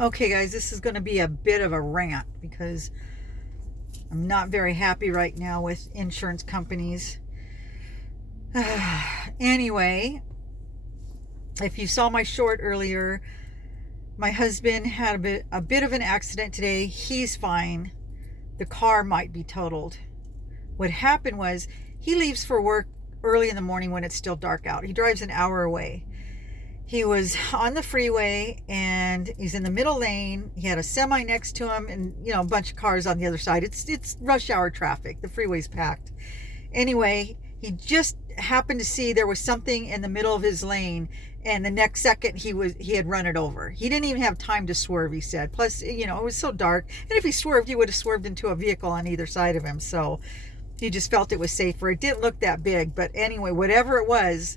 Okay, guys, this is going to be a bit of a rant because I'm not very happy right now with insurance companies. Anyway, if you saw my short earlier, my husband had a bit of an accident today. He's fine. The car might be totaled. What happened was he leaves for work early in the morning when it's still dark out. He drives an hour away. He was on the freeway and he's in the middle lane. He had a semi next to him and, a bunch of cars on the other side. It's rush hour traffic. The freeway's packed. Anyway, he just happened to see there was something in the middle of his lane, and the next second he had run it over. He didn't even have time to swerve, he said. Plus, it was so dark, and if he swerved, he would have swerved into a vehicle on either side of him. So he just felt it was safer. It didn't look that big, but anyway, whatever it was,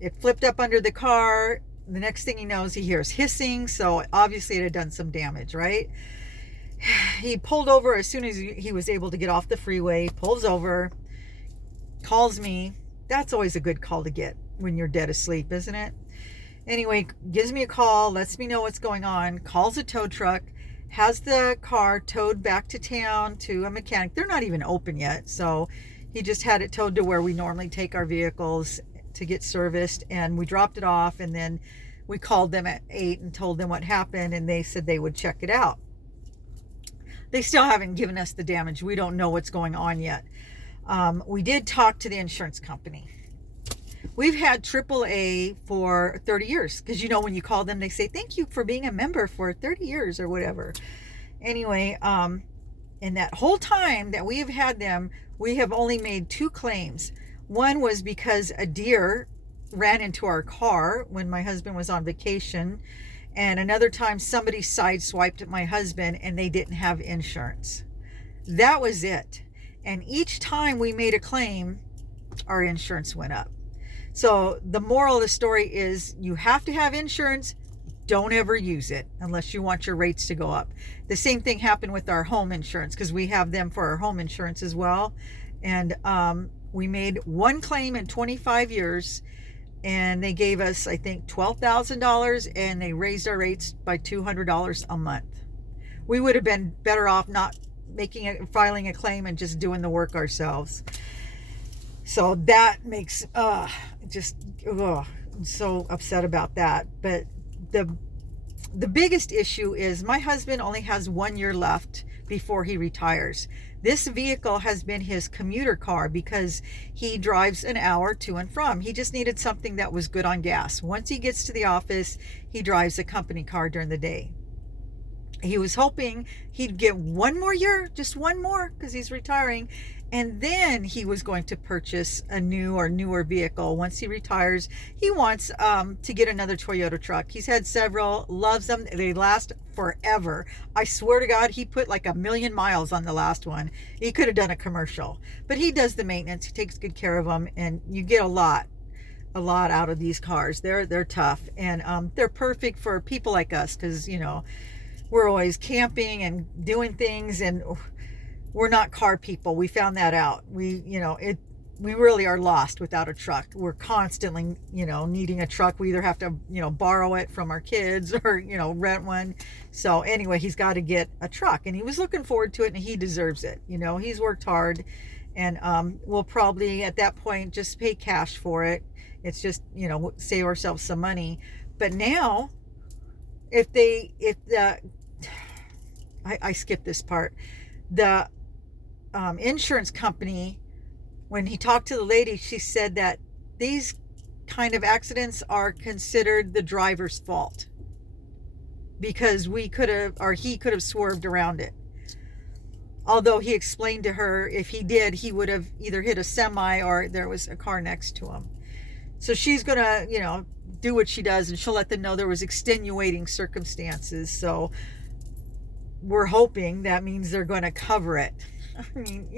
it flipped up under the car. The next thing he knows, he hears hissing. So obviously it had done some damage, right? He pulled over as soon as he was able to get off the freeway, pulls over, calls me. That's always a good call to get when you're dead asleep, isn't it? Anyway, gives me a call, lets me know what's going on, calls a tow truck, has the car towed back to town to a mechanic. They're not even open yet. So he just had it towed to where we normally take our vehicles to get serviced, and we dropped it off, and then we called them at 8 and told them what happened, and they said they would check it out. They still haven't given us the damage. We don't know what's going on yet. We did talk to the insurance company. We've had AAA for 30 years because when you call them, they say thank you for being a member for 30 years or whatever. Anyway, in that whole time that we have had them, we have only made 2 claims. One was because a deer ran into our car when my husband was on vacation. And another time somebody sideswiped my husband and they didn't have insurance. That was it. And each time we made a claim, our insurance went up. So the moral of the story is you have to have insurance. Don't ever use it unless you want your rates to go up. The same thing happened with our home insurance because we have them for our home insurance as well. And we made 1 claim in 25 years, and they gave us, I think, $12,000, and they raised our rates by $200 a month. We would have been better off not filing a claim and just doing the work ourselves. So that makes I'm so upset about that. But the biggest issue is my husband only has 1 year left before he retires. This vehicle has been his commuter car because he drives an hour to and from. He just needed something that was good on gas. Once he gets to the office, he drives a company car during the day. He was hoping he'd get 1 more year, just 1 more, because he's retiring. And then he was going to purchase a new or newer vehicle. Once he retires, he wants to get another Toyota truck. He's had several, loves them. They last forever. I swear to God, he put like 1,000,000 miles on the last one. He could have done a commercial. But he does the maintenance. He takes good care of them. And you get a lot out of these cars. They're tough. And they're perfect for people like us because, we're always camping and doing things, and we're not car people. We found that out. We really are lost without a truck. We're constantly, needing a truck. We either have to, borrow it from our kids or, rent one. So anyway, he's got to get a truck, and he was looking forward to it, and he deserves it. He's worked hard, and we'll probably at that point just pay cash for it. It's just, save ourselves some money. But now, I skipped this part. The insurance company, when he talked to the lady, she said that these kind of accidents are considered the driver's fault because he could have swerved around it. Although he explained to her if he did, he would have either hit a semi or there was a car next to him. So she's going to, do what she does, and she'll let them know there was extenuating circumstances. So we're hoping that means they're going to cover it. I mean,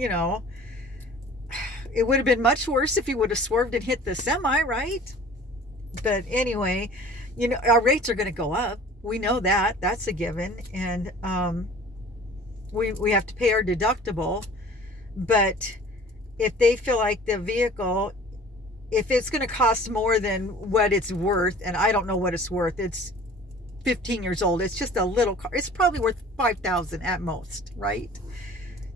it would have been much worse if he would have swerved and hit the semi, right? But anyway, our rates are going to go up. We know that. That's a given. And we have to pay our deductible. But if they feel like the vehicle, if it's going to cost more than what it's worth, and I don't know what it's worth, it's 15 years old. It's just a little car. It's probably worth $5,000 at most, right?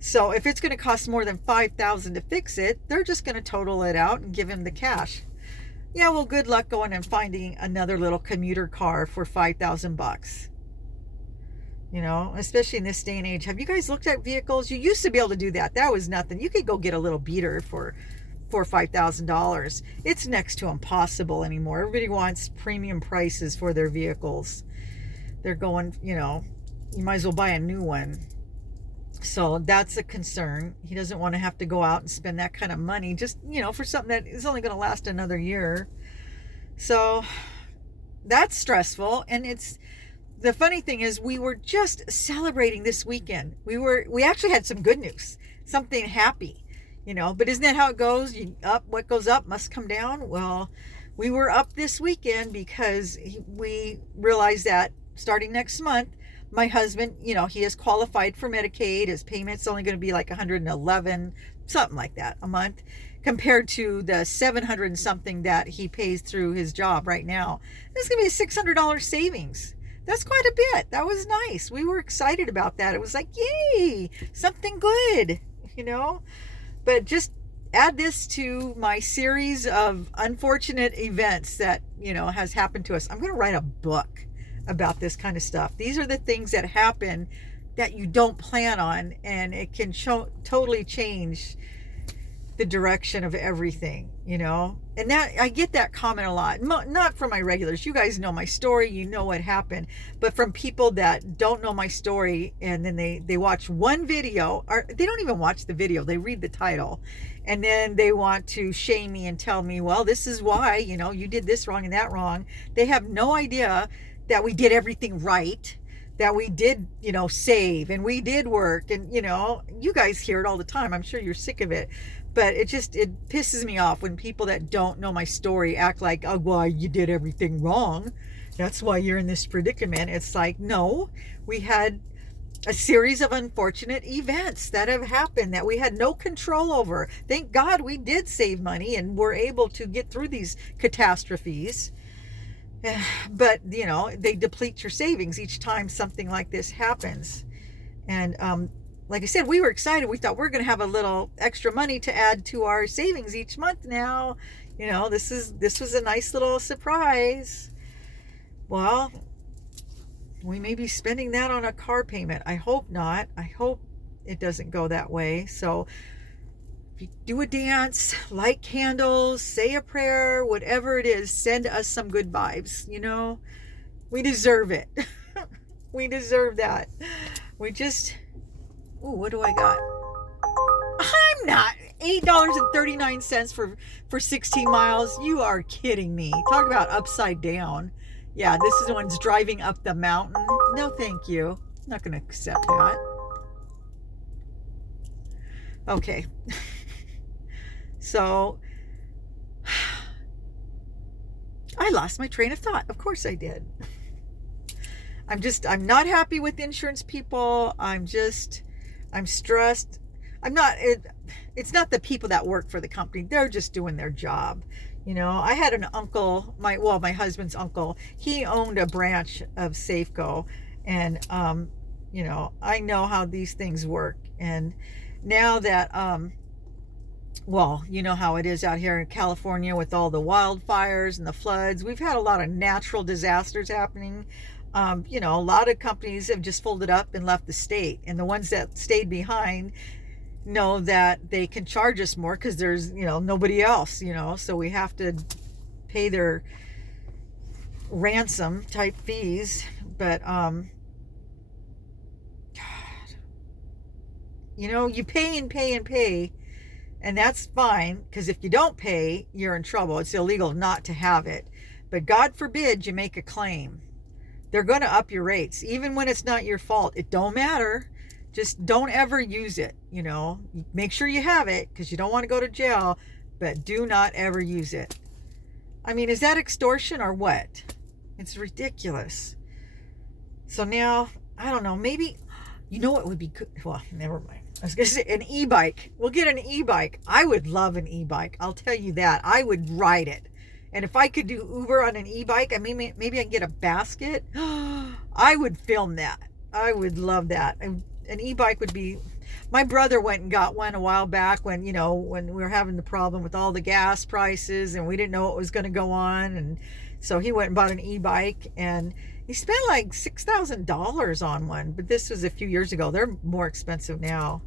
So if it's going to cost more than $5,000 to fix it, they're just going to total it out and give him the cash. Yeah, well, good luck going and finding another little commuter car for $5,000. You know, especially in this day and age. Have you guys looked at vehicles? You used to be able to do that. That was nothing. You could go get a little beater for $4,000 or $5,000. It's next to impossible anymore. Everybody wants premium prices for their vehicles. They're going, you know, you might as well buy a new one. So that's a concern. He doesn't want to have to go out and spend that kind of money just, you know, for something that is only going to last another year. So that's stressful. And it's, the funny thing is, we were just celebrating this weekend. We actually had some good news, something happy, you know, but isn't that how it goes? What goes up must come down. Well, we were up this weekend because we realized that starting next month, my husband, you know, he is qualified for Medicaid. His payment's only going to be like $111, something like that a month, compared to the $700 and something that he pays through his job right now. This is going to be a $600 savings. That's quite a bit. That was nice. We were excited about that. It was like, yay, something good, you know. But just add this to my series of unfortunate events that, you know, has happened to us. I'm going to write a book about this kind of stuff. These are the things that happen that you don't plan on, and it can totally change the direction of everything, you know. And that, I get that comment a lot, not from my regulars. You guys know my story, you know what happened, but from people that don't know my story, and then they watch one video, or they don't even watch the video, they read the title, and then they want to shame me and tell me, well, this is why, you know, you did this wrong and that wrong. They have no idea that we did everything right, that we did, you know, save, and we did work, and, you know, you guys hear it all the time. I'm sure you're sick of it. But it pisses me off when people that don't know my story act like, oh, well, you did everything wrong. That's why you're in this predicament. It's like, no, we had a series of unfortunate events that have happened that we had no control over. Thank God we did save money and were able to get through these catastrophes. But, you know, they deplete your savings each time something like this happens. And, like I said, we were excited. We thought we're going to have a little extra money to add to our savings each month now. You know, this was a nice little surprise. Well, we may be spending that on a car payment. I hope not. I hope it doesn't go that way. So if you do a dance, light candles, say a prayer, whatever it is, send us some good vibes. You know, we deserve it. We deserve that. We just... Ooh, what do I got? I'm not. $8.39 for 16 miles. You are kidding me. Talk about upside down. Yeah, this is the one's driving up the mountain. No, thank you. I'm not going to accept that. Okay. So, I lost my train of thought. Of course I did. I'm not happy with insurance people. I'm stressed. It's not the people that work for the company. They're just doing their job. You know, I had an uncle, my husband's uncle, he owned a branch of Safeco, and, you know, I know how these things work. And now that, well, you know how it is out here in California with all the wildfires and the floods. We've had a lot of natural disasters happening. You know, a lot of companies have just folded up and left the state, and the ones that stayed behind know that they can charge us more because there's, you know, nobody else, you know, so we have to pay their ransom type fees. But God, you know, you pay and pay and pay, and that's fine, because if you don't pay, you're in trouble. It's illegal not to have it. But God forbid you make a claim. They're going to up your rates, even when it's not your fault. It don't matter. Just don't ever use it, you know. Make sure you have it, because you don't want to go to jail, but do not ever use it. I mean, is that extortion or what? It's ridiculous. So now, I don't know, maybe, you know what would be good? Well, never mind. I was going to say an e-bike. We'll get an e-bike. I would love an e-bike. I'll tell you that. I would ride it. And if I could do Uber on an e-bike, I mean, maybe I can get a basket. I would film that. I would love that. An e-bike would be, my brother went and got one a while back when, you know, when we were having the problem with all the gas prices and we didn't know what was going to go on. And so he went and bought an e-bike, and he spent like $6,000 on one, but this was a few years ago. They're more expensive now.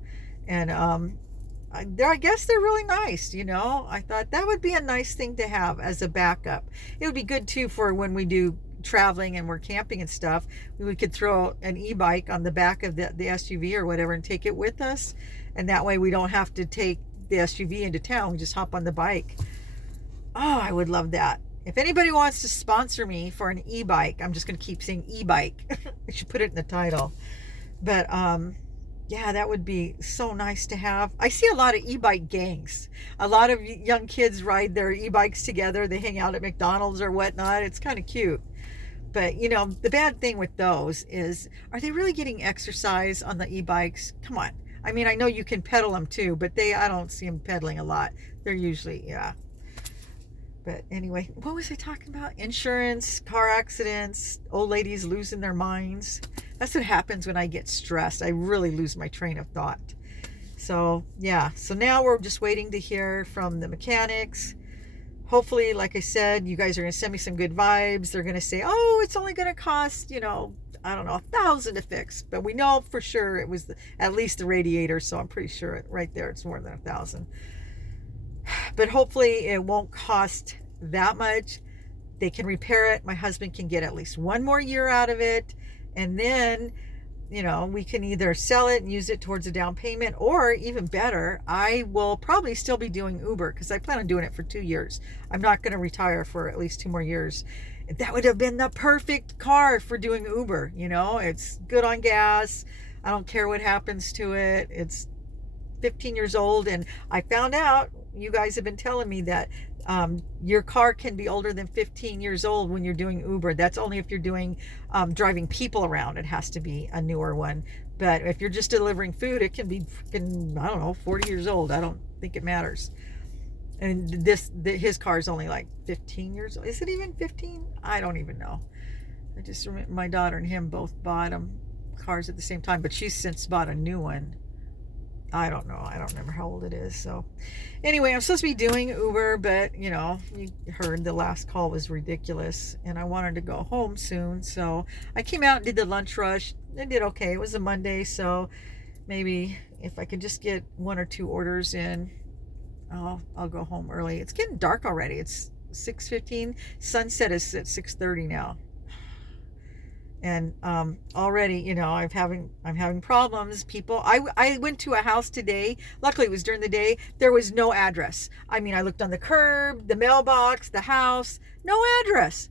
And I guess they're really nice, you know. I thought that would be a nice thing to have as a backup. It would be good too for when we do traveling and we're camping and stuff. We could throw an e-bike on the back of the SUV or whatever and take it with us, and that way we don't have to take the SUV into town. We just hop on the bike. Oh, I would love that. If anybody wants to sponsor me for an e-bike, I'm just going to keep saying e-bike. I should put it in the title. But yeah, that would be so nice to have. I see a lot of e-bike gangs. A lot of young kids ride their e-bikes together. They hang out at McDonald's or whatnot. It's kind of cute. But, you know, the bad thing with those is, are they really getting exercise on the e-bikes? Come on. I mean, I know you can pedal them too, but I don't see them pedaling a lot. They're usually, yeah. But anyway, what was I talking about? Insurance, car accidents, old ladies losing their minds. That's what happens when I get stressed. I really lose my train of thought. So, yeah. So now we're just waiting to hear from the mechanics. Hopefully, like I said, you guys are going to send me some good vibes. They're going to say, oh, it's only going to cost, you know, I don't know, $1,000 to fix. But we know for sure it was at least the radiator. So I'm pretty sure right there it's more than $1,000. But hopefully it won't cost that much. They can repair it. My husband can get at least one more year out of it. And then, you know, we can either sell it and use it towards a down payment, or even better, I will probably still be doing Uber because I plan on doing it for 2 years. I'm not going to retire for at least 2 more years. That would have been the perfect car for doing Uber. You know, it's good on gas. I don't care what happens to it. It's 15 years old. And I found out, you guys have been telling me that your car can be older than 15 years old when you're doing Uber. That's only if you're doing driving people around. It has to be a newer one. But if you're just delivering food, it can be, I don't know, 40 years old. I don't think it matters. And his car is only like 15 years old. Is it even 15? I don't even know. I just remember my daughter and him both bought cars at the same time, but she's since bought a new one. I don't know. I don't remember how old it is. So anyway, I'm supposed to be doing Uber, but you know, you heard the last call was ridiculous and I wanted to go home soon. So I came out and did the lunch rush. I did okay. It was a Monday. So maybe if I could just get 1 or 2 orders in, I'll go home early. It's getting dark already. It's 6:15. Sunset is at 6:30 now. And already, you know, I'm having problems. People, I went to a house today. Luckily, it was during the day. There was no address. I mean, I looked on the curb, the mailbox, the house, no address.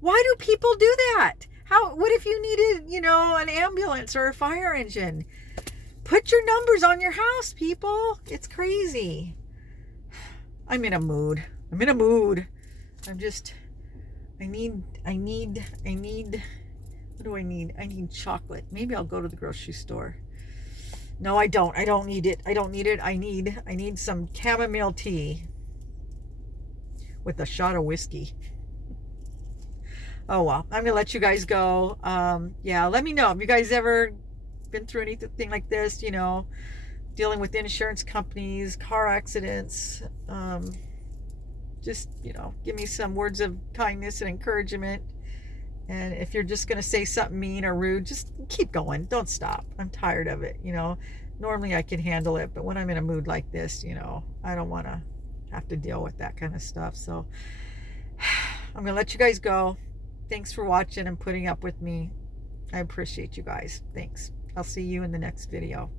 Why do people do that? What if you needed, you know, an ambulance or a fire engine? Put your numbers on your house, people. It's crazy. I'm in a mood. I need. What do I need? I need chocolate. Maybe I'll go to the grocery store. No, I don't. I don't need it. I need some chamomile tea with a shot of whiskey. Oh, well. I'm going to let you guys go. Yeah, let me know if you guys ever been through anything like this, you know, dealing with insurance companies, car accidents. Just, you know, give me some words of kindness and encouragement. And if you're just going to say something mean or rude, just keep going. Don't stop. I'm tired of it. You know, normally I can handle it, but when I'm in a mood like this, you know, I don't want to have to deal with that kind of stuff. So I'm going to let you guys go. Thanks for watching and putting up with me. I appreciate you guys. Thanks. I'll see you in the next video.